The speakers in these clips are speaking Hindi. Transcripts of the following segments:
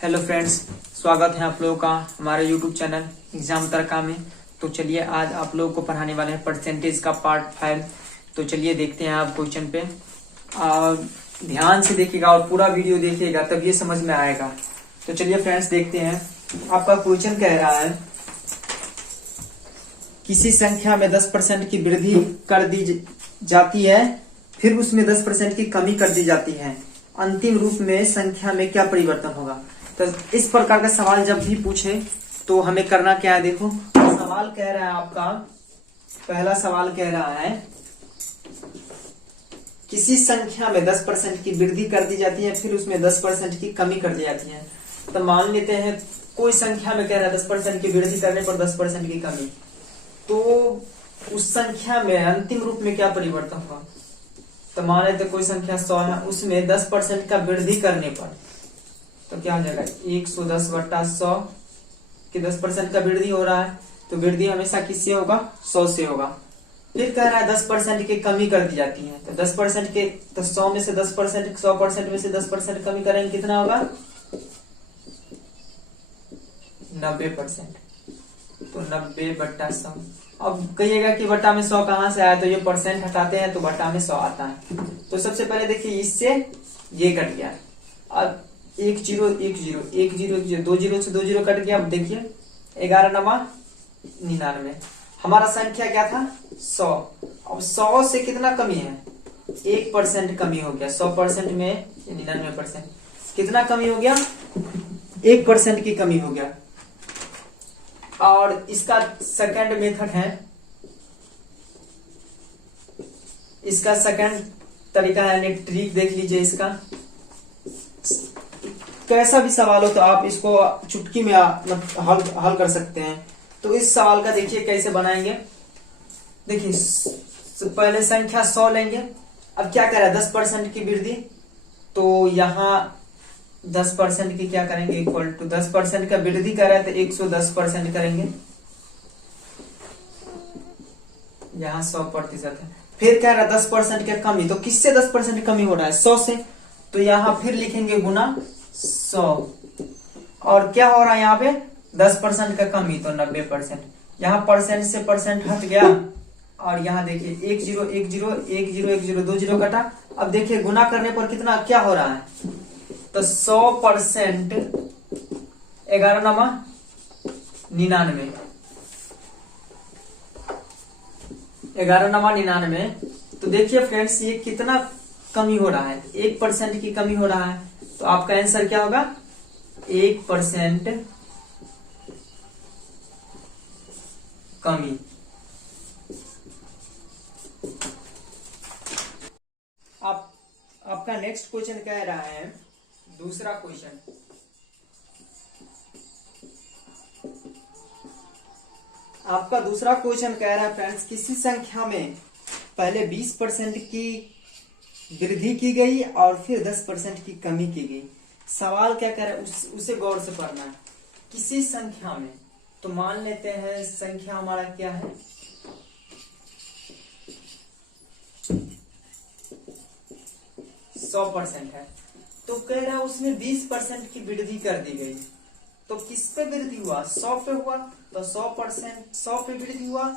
हेलो फ्रेंड्स, स्वागत है आप लोगों का हमारे यूट्यूब चैनल एग्जाम तड़का में। तो चलिए आज आप लोगों को पढ़ाने वाले हैं परसेंटेज का पार्ट 5। तो चलिए देखते हैं आप क्वेश्चन पे और ध्यान से देखिएगा और पूरा वीडियो देखिएगा तब ये समझ में आएगा। तो चलिए फ्रेंड्स देखते हैं। आपका क्वेश्चन कह रहा है किसी संख्या में 10% की वृद्धि कर दी जाती है, फिर उसमें 10% की कमी कर दी जाती है। अंतिम रूप में संख्या में क्या परिवर्तन होगा। तो इस प्रकार का सवाल जब भी पूछे तो हमें करना क्या है। देखो सवाल कह रहा है, आपका पहला सवाल कह रहा है किसी संख्या में 10% की वृद्धि कर दी जाती है, फिर उसमें 10% की कमी कर दी जाती है। तो मान लेते हैं कोई संख्या में कह रहा है 10% की वृद्धि करने पर 10% की कमी, तो उस संख्या में अंतिम रूप में क्या परिवर्तन होगा। तो मान लेते कोई संख्या 100 है, उसमें 10% का वृद्धि करने पर तो क्या हो जाएगा 110/100 कि 10% का वृद्धि हो रहा है, तो वृद्धि हमेशा किससे होगा, 100 से होगा। फिर कह रहा है 10% की कमी कर दी जाती है, तो 10% के तो 100 में से 10%, 100% में से 10% कमी करेंगे कितना होगा 90%। तो 90/100। अब कहिएगा कि बट्टा में 100 कहां से आया, तो ये परसेंट हटाते हैं तो बट्टा में 100 आता है। तो सबसे पहले देखिए इससे ये कट गया। अब 1 0 1 0 1 0 1 0 2 0 से 2 0 कट गया। अब देखिए 11 9 99। हमारा संख्या क्या था 100। अब 100 से कितना कमी है 1% कमी हो गया। 100% में 99% कितना कमी हो गया 1% की कमी हो गया। और इसका सेकंड मेथड है, इसका सेकंड तरीका है, यानी ट्रिक देख लीजिए। इसका कैसा भी सवाल हो तो आप इसको चुटकी में हल कर सकते हैं। तो इस सवाल का देखिए कैसे बनाएंगे। देखिए पहले संख्या 100 लेंगे। अब क्या कह रहा है 10% की वृद्धि, तो यहां 10% की क्या करेंगे इक्वल टू 10% का वृद्धि कर रहा है तो 110% करेंगे। यहां 100% है। फिर कह रहा है 10% की कमी, तो किससे 10% कमी हो रहा है 100 से, तो यहां फिर लिखेंगे गुना 100। और क्या हो रहा है यहाँ पे 10% का कमी तो 90%। यहाँ परसेंट से परसेंट हट गया और यहाँ देखिए 1 0 1 0 1 0 1 0 2 0 कटा। अब देखिए गुना करने पर कितना क्या हो रहा है, तो 100% 11 9 99 11 9 99। तो देखिए फ्रेंड्स ये कितना कमी हो रहा है 1% की कमी हो रहा है। तो आपका आंसर क्या होगा 1% कमी। आपका नेक्स्ट क्वेश्चन कह रहा है, दूसरा क्वेश्चन, आपका दूसरा क्वेश्चन कह रहा है फ्रेंड्स किसी संख्या में पहले 20% की वृद्धि की गई और फिर 10% की कमी की गई। सवाल क्या कह रहा है उसे गौर से पढ़ना है। किसी संख्या में, तो मान लेते हैं संख्या हमारा क्या है 100% है, तो कह रहा है उसमें 20% की वृद्धि कर दी गई। तो किस पे वृद्धि हुआ 100 पे हुआ, तो 100% 100 पे वृद्धि हुआ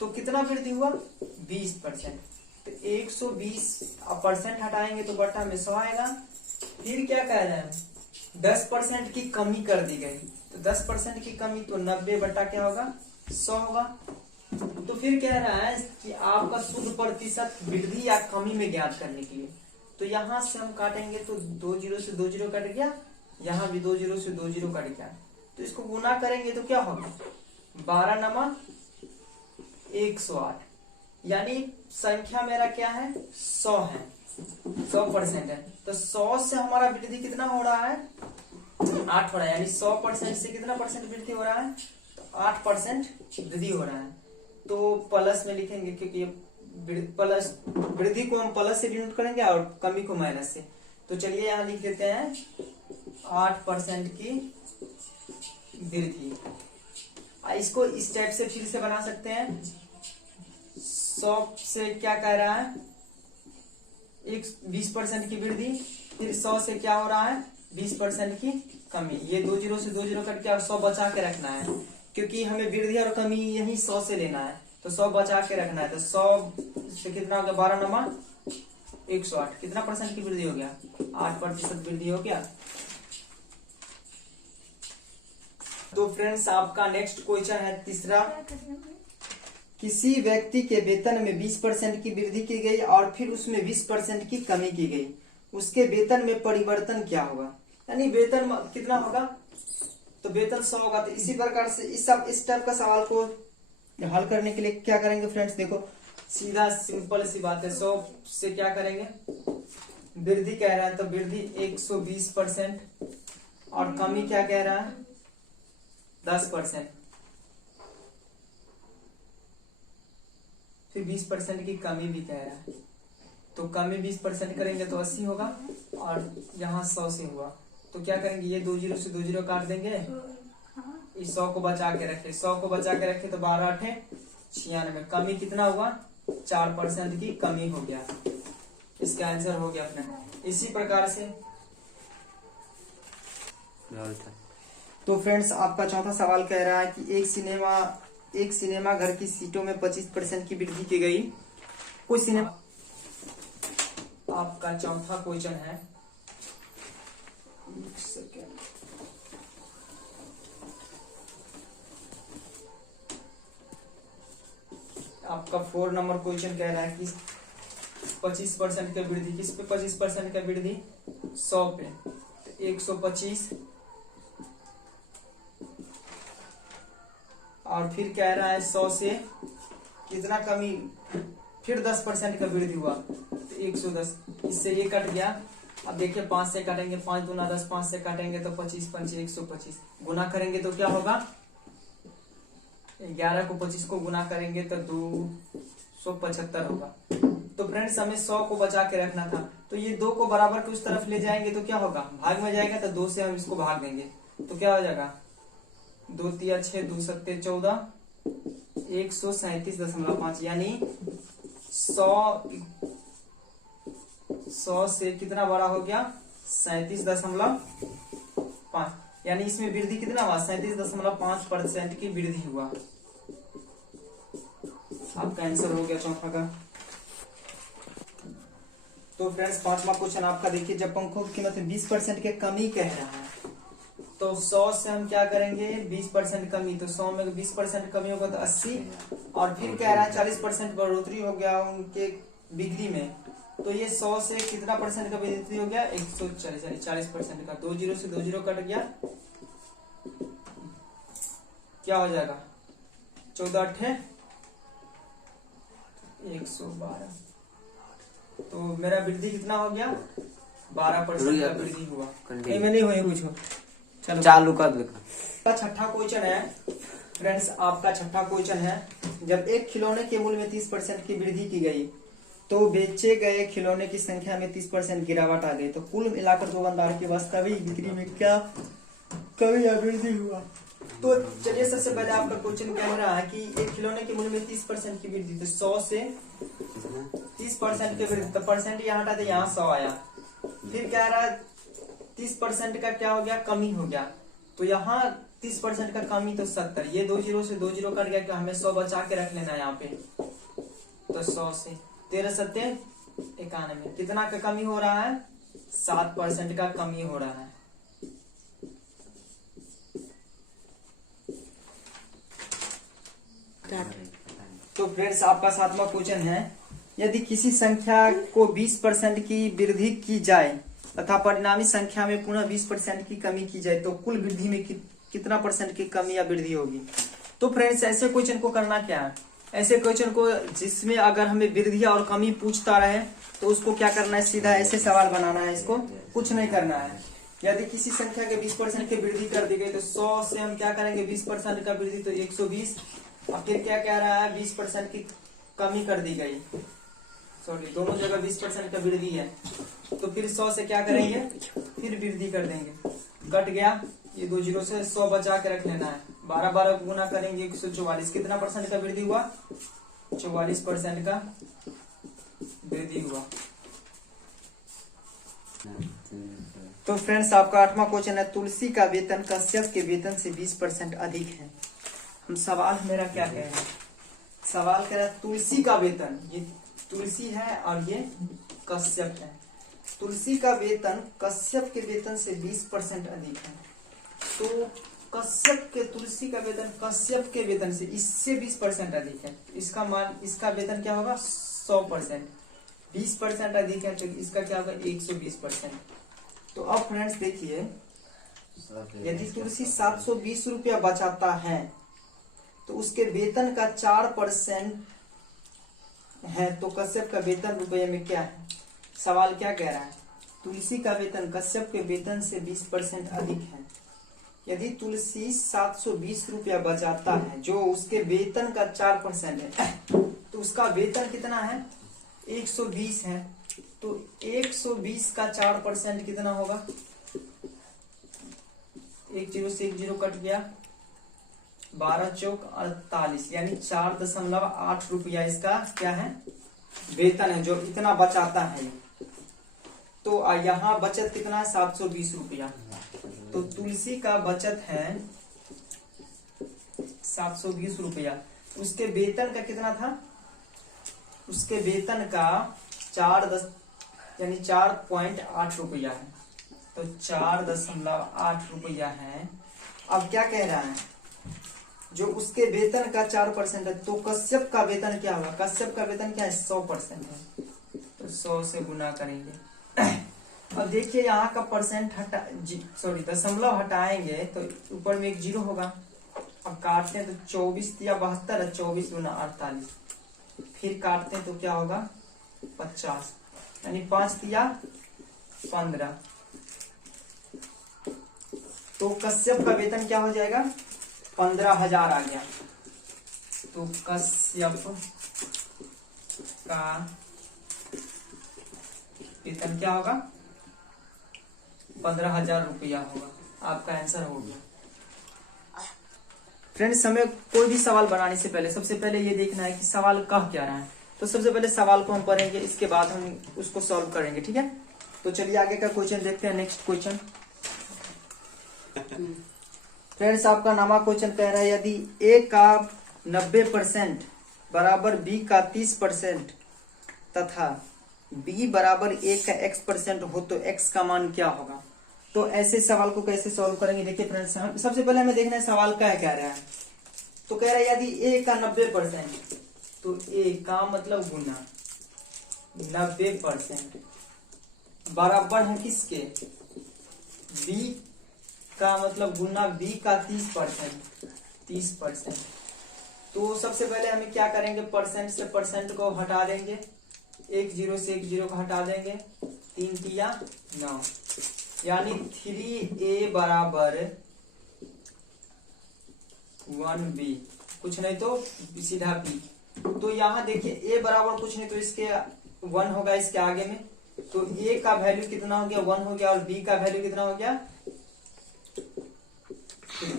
तो कितना वृद्धि हुआ 20%। तो 120% हटाएंगे तो बट्टा में 100 आएगा। फिर क्या कह रहे हैं 10% की कमी कर दी गई, तो 10% की कमी तो 90 बट्टा क्या होगा 100 होगा। तो फिर कह रहा है कि आपका शुद्ध प्रतिशत वृद्धि या कमी में ज्ञात करने के लिए, तो यहां से हम काटेंगे तो 2 0 से 2 0 कट गया, यहां भी 2 0 से 2 0 कट गया। तो इसको गुना करेंगे तो क्या होगा 12 9 108। यानी संख्या मेरा क्या है 100 है, 100% है। तो 100 से हमारा वृद्धि कितना हो रहा है 8 हो रहा है। यानी 100% से कितना परसेंट वृद्धि हो रहा है, तो 8% वृद्धि हो रहा है। तो प्लस में लिखेंगे क्योंकि प्लस वृद्धि को हम प्लस से डिनोट करेंगे और कमी को माइनस से। तो चलिए यहां लिख देते हैं 8% की वृद्धि। इसको इस टाइप से फिर से बना सकते हैं। 100 से क्या कह रहा है 20% की वृद्धि, फिर 100 से क्या हो रहा है 20% की कमी। ये 2 जीरो से 2 जीरो कट के 100 बचा के रखना है, क्योंकि हमें वृद्धि और कमी यही 100 से लेना है, तो 100 बचा के रखना है। तो 100 से कितना हो गया, 12 नमा 108, कितना परसेंट की वृद्धि हो गया, 8% वृद्धि हो गया। तो फ्रेंड्स आपका नेक्स्ट क्वेश्चन है तीसरा, किसी व्यक्ति के वेतन में 20% की वृद्धि की गई और फिर उसमें 20% की कमी की गई, उसके वेतन में परिवर्तन क्या होगा, यानी वेतन कितना होगा, तो वेतन 100 होगा। तो इसी प्रकार से इस टाइप का सवाल को हल करने के लिए क्या करेंगे फ्रेंड्स, देखो सीधा सिंपल सी बात है, 100 से क्या करेंगे, वृद्धि कह रहा है तो वृद्धि 120% और कमी क्या कह रहा है 10%, फिर 20% की कमी भी कह रहा है, तो कमी 20% करेंगे तो 80 होगा और यहाँ 100 से हुआ तो क्या करेंगे, ये 2 जीरो से 2 जीरो काट देंगे, इस 100 को बचा के रखे, 100 को बचा के रखे तो 12 8 96, कमी कितना हुआ 4% की कमी हो गया, इसका आंसर हो गया अपने। इसी प्रकार से तो फ्रेंड्स आपका चौथा सवाल कह रहा है कि एक सिनेमा घर की सीटों में 25% की वृद्धि की गई, कुछ सिनेमा। आपका चौथा क्वेश्चन है, एक सेकेंड, आपका 4 नंबर क्वेश्चन कह रहा है कि 25% का वृद्धि, किस पे 25% का वृद्धि, 100 पे, तो 125 और फिर कह रहा है 100 से कितना कमी, फिर 10% का वृद्धि हुआ तो 110, इससे ये कट गया। अब देखिए 5 से काटेंगे, 5 दूना 10, 5 से काटेंगे तो 25 5 125, गुना करेंगे तो क्या होगा, 11 को 25 को गुना करेंगे तो 275 होगा। तो फ्रेंड्स हमें 100 को बचा के रखना था, तो ये 2 को बराबर के उस तरफ ले जाएंगे तो क्या होगा, भाग में जाएगा, तो 2 से हम इसको भाग देंगे तो क्या हो जाएगा, 2 3 6 2 7 14 137.5, यानी 100 से कितना बड़ा हो गया 37.5, यानी इसमें वृद्धि कितना हुआ 37.5% की वृद्धि हुआ। आपका आंसर हो गया चौथा का। तो फ्रेंड्स पांचवा क्वेश्चन आपका देखिए, जब पंखों की कीमत में 20% के कमी कह रहा है तो 100 से हम क्या करेंगे 20% कमी, तो 100 में 20% कमी होगा तो 80, और फिर कह रहा है 40% बढ़ोतरी हो गया उनके बिक्री में, तो ये 100 से कितना परसेंट का बढ़ोतरी हो गया 140, यानी 40% का। 2 जीरो से 2 जीरो कट गया, क्या हो जाएगा 14 8 112, तो मेरा वृद्धि कितना हो गया 12% का वृद्धि हुआ। में नहीं हुई कुछ हो, चलो चालू कर दो। छठा क्वेश्चन है फ्रेंड्स, आपका छठा क्वेश्चन है, जब एक खिलौने के मूल्य में 30% की वृद्धि की गई तो बेचे गए खिलौने की संख्या में 30% गिरावट आ गई, तो कुल मिलाकर दुकानदार की वास्तविक बिक्री में क्या कमी या वृद्धि हुआ। तो चलिए सबसे पहले आपका क्वेश्चन कह रहा है कि एक खिलौने के मूल्य में 30% की वृद्धि, तो 100 से 30% की वृद्धि, तो परसेंट यहाँ हटा तो यहाँ 100 आया, फिर कह रहा है 30% का क्या हो गया कमी हो गया, तो यहाँ 30% का कमी तो 70, ये 2 जीरो से 2 जीरो कट गया, कि हमें 100 बचा के रख लेना है यहाँ पे, तो 100 से 13 7 91, कितना का कमी हो रहा है 7% का कमी हो रहा है। तो फ्रेंड्स आपका सातवां क्वेश्चन है, यदि किसी संख्या को 20% की वृद्धि की जाए तथा परिणामी संख्या में पुनः 20% की कमी की जाए तो कुल वृद्धि में कितना परसेंट की कमी या वृद्धि होगी। तो फ्रेंड्स ऐसे क्वेश्चन को करना क्या है, ऐसे क्वेश्चन को जिसमें अगर हमें वृद्धि और कमी पूछता रहे तो उसको क्या करना है, सीधा ऐसे सवाल बनाना है, इसको कुछ नहीं करना है। यदि किसी संख्या के 20% की वृद्धि कर दी गई तो 100 से हम क्या करेंगे 20% का वृद्धि, तो 120, और फिर क्या कह रहा है 20% की कमी कर दी गई, सॉरी दोनों जगह 20% का वृद्धि है, तो फिर 100 से क्या करेंगे फिर वृद्धि कर देंगे, कट गया, ये 2 जीरो से 100 बचा के रख लेना है, 12 12 गुना करेंगे 144, कितना परसेंट का वृद्धि हुआ 44% का वृद्धि हुआ। तो फ्रेंड्स आपका 8वां क्वेश्चन है, तुलसी का वेतन कश्यप के वेतन से 20% अधिक है। हम सवाल मेरा क्या कह रहा है, सवाल कह रहा है तुलसी का वेतन, ये तुलसी है और ये कश्यप है, तुलसी का वेतन कश्यप के वेतन से 20% अधिक है। तो कश्यप के तुलसी का वेतन कश्यप के वेतन से इससे 20% अधिक है, इसका मान, इसका वेतन क्या होगा 100%, 20% अधिक है तो इसका क्या होगा 120%। तो अब फ्रेंड्स देखिए, यदि तुलसी 720 रुपया बचाता है तो उसके वेतन का 4% है, तो कश्यप का वेतन रुपये में क्या है। सवाल क्या कह रहा है, तुलसी का वेतन कश्यप के वेतन से 20% अधिक है। यदि तुलसी 720 रुपया बचाता है जो उसके वेतन का 4% है, तो उसका वेतन कितना है 120 है, तो 120 का 4% कितना होगा, 1 0 से 1 0 कट गया, 12 चौक 48, यानी 4.8 रुपया इसका क्या है वेतन है, जो इतना बचाता है। तो यहाँ बचत कितना है 720 रुपया, तो तुलसी का बचत है 720 रुपया, उसके वेतन का कितना था, उसके वेतन का 4.8 रुपया है, तो 4.8 रुपया है। अब क्या कह रहा है, जो उसके वेतन का 4% है, तो कश्यप का वेतन क्या होगा, कश्यप का वेतन क्या है 100% है, तो 100 से गुना करेंगे। अब देखिए यहाँ का परसेंट हटा, सॉरी दशमलव हटाएंगे तो ऊपर में 1 0 होगा। अब काटते हैं तो 24 या 72 है, 24 गुना 48, फिर काटते हैं तो क्या होगा 50, यानी 5 या 15। तो कश्यप का वेतन क्या हो जाएगा 15,000 आ गया। तो कश्यप का वेतन क्या होगा 15,000 रुपया होगा। आपका आंसर हो गया। फ्रेंड्स हमें कोई भी सवाल बनाने से पहले सबसे पहले ये देखना है कि सवाल कह क्या रहा है। तो सबसे पहले सवाल को हम पढ़ेंगे, इसके बाद हम उसको सॉल्व करेंगे, ठीक है। तो चलिए आगे का क्वेश्चन देखते हैं। नेक्स्ट क्वेश्चन फ्रेंड्स आपका नामा क्वेश्चन कह रहा है, यदि ए का 90% बराबर बी का 30% तथा बी बराबर ए का x% हो तो x का मान क्या होगा। तो ऐसे सवाल को कैसे सॉल्व करेंगे, देखिए फ्रेंड्स सबसे पहले हमें देखना है सवाल क्या कह रहा है। तो कह रहा है यदि ए का 90%, तो ए का मतलब गुना 90% बराबर है किसके, बी का मतलब गुना बी का 30%। तो सबसे पहले हमें क्या करेंगे, परसेंट से परसेंट को हटा देंगे, 1 0 से 1 0 को हटा देंगे, 3 तिया 9, यानी 3a बराबर 1b, कुछ नहीं तो सीधा b। तो यहाँ देखिए a बराबर कुछ नहीं तो इसके 1 होगा इसके आगे में, तो a का वैल्यू कितना हो गया 1 हो गया, और b का वैल्यू कितना हो गया 3।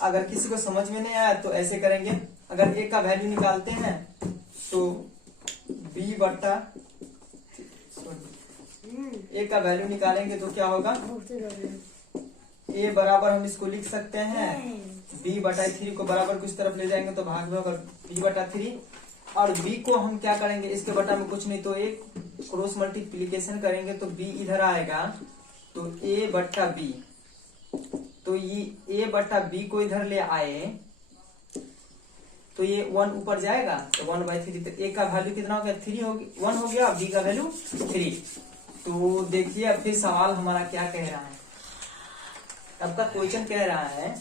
अगर किसी को समझ में नहीं आया तो ऐसे करेंगे, अगर a का वैल्यू निकालते हैं तो b बट्टा a का वैल्यू निकालेंगे तो क्या होगा, a बराबर हम इसको लिख सकते हैं b बटा 3 को बराबर कुछ तरफ ले जाएंगे तो भाग में होगा b बटा 3, और b को हम क्या करेंगे, इसके बटा में कुछ नहीं तो एक क्रॉस मल्टीप्लीकेशन करेंगे तो b इधर आएगा, तो a बट्टा b, तो ये a बट्टा b को इधर ले आए तो ये 1 ऊपर जाएगा, तो 1/3, तो a का वैल्यू कितना हो गया 3 हो गया, 1 हो गया, b का वैल्यू 3। तो देखिए अब फिर सवाल हमारा क्या कह रहा है, आपका क्वेश्चन कह रहा है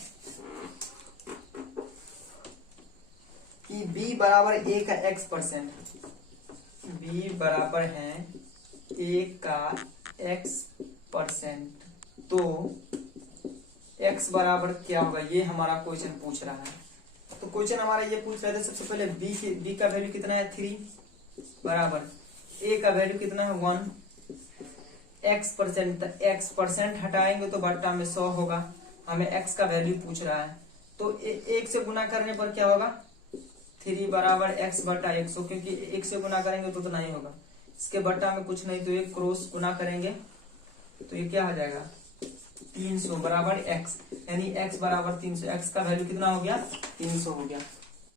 कि b बराबर a का x%, b बराबर है a का x%, तो x बराबर क्या होगा, ये हमारा क्वेश्चन पूछ रहा है। तो क्वेश्चन हमारा ये पूछ रहा था, सबसे पहले b का वैल्यू कितना है 3 बराबर a का वैल्यू कितना है 1, x%, x% हटाएंगे तो बट्टा में 100 होगा, हमें x का वैल्यू पूछ रहा है, तो 1 से गुना करने पर क्या होगा 3 बराबर x बटा 100, क्योंकि 1 से गुना करेंगे तो नहीं होगा, इसके बट्टा में कुछ नहीं तो एक क्रॉस गुना करेंगे तो ये क्या आ जाएगा 300 बराबर x, यानी x बराबर 300, x का वैल्यू कितना हो गया 300 हो गया।